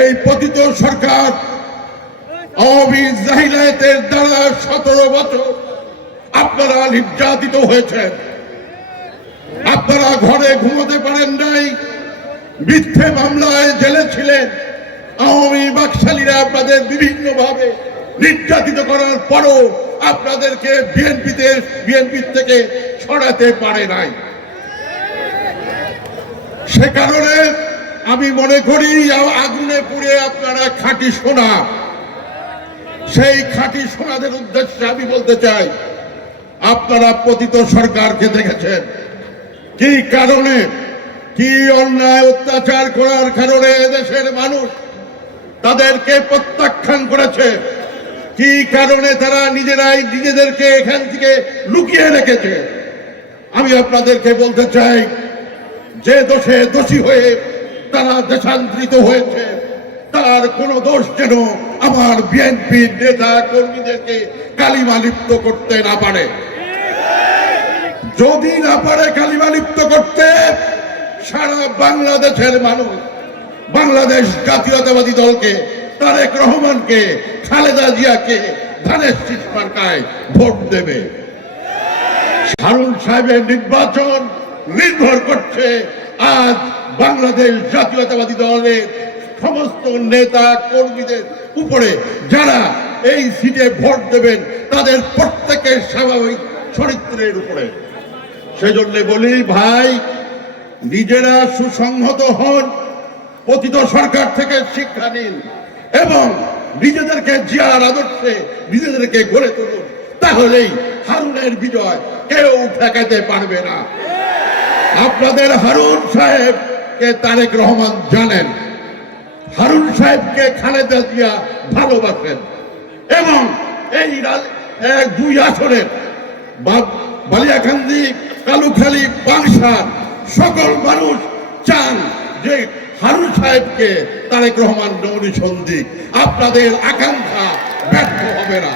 এই পতিত সরকার আওয়ামী দ্বারা সতেরো বছর আপনারা নির্যাতিত হয়েছেন। আপনারা ঘরে ঘুমোতে পারেন নাই, মিথ্যে মামলায় জেলে ছিলেন। আওয়ামী বাকশালীরা আপনাদের বিভিন্ন ভাবে নির্যাতিত করার পরও আপনাদেরকে বিএনপিতে, বিএনপি থেকে ছড়াতে পারে নাই। সে কারণে আমি মনে করি আগুনে পুড়ে আপনারা খাঁটি সোনা। সেই খাঁটি সোনাদের উদ্দেশ্যে আমি বলতে চাই, আপনারা পতিত সরকারকে দেখেছেন। কি কারণে? কি অন্যায় অত্যাচার করার কারণে দেশের মানুষ তাদেরকে প্রত্যাখ্যান করেছে? কি কারণে তারা নিজেরাই নিজেদেরকে এখান থেকে লুকিয়ে রেখেছে? আমি আপনাদেরকে বলতে চাই, যে দোষে দোষী হয়ে তারা দেশান্তরিত হয়েছে। তার কোন দোষ যেন আমার বিএনপির নেতা কর্মীদেরকে কালিমা লিপ্ত করতে না পারে। যদি না পারে কালিমা লিপ্ত করতে, সারা বাংলাদেশের মানুষ, বাংলাদেশ জাতীয়তাবাদী দলকে, তারেক রহমানকে, খালেদা জিয়াকে ধানের শীষ মার্কায় ভোট দেবে। হারুন সাহেবের নির্বাচন নির্ভর করছে আজ বাংলাদেশ জাতীয়তাবাদী দলের সমস্ত নেতা কর্মীদের উপরে যারা এই সিটে ভোট দেবেন, তাদের প্রত্যেকের স্বাভাবিক চরিত্রের উপরে। সেজন্য বলি, ভাই, নিজেরা সুসংহত হন, পতিত সরকার থেকে শিক্ষা নিন এবং নিজেদেরকে জিয়ার আদর্শে নিজেদেরকে গড়ে তুলুন। তাহলেই হারুনের বিজয় কেউ ঠেকাতে পারবে না। আপনাদের হারুন সাহেবকে তারেক রহমান জানেন। হারুন সাহেবকে খালেদা জিয়া ভালোবাসেন। এবং এই দুই আসনের বালিয়াকান্দি, কালুখালী বাংশার সকল মানুষ চান যে হারুন সাহেবকে তারেক রহমান নৌরি সন্দিক আপনাদের আকাঙ্ক্ষা ব্যর্থ হবে না।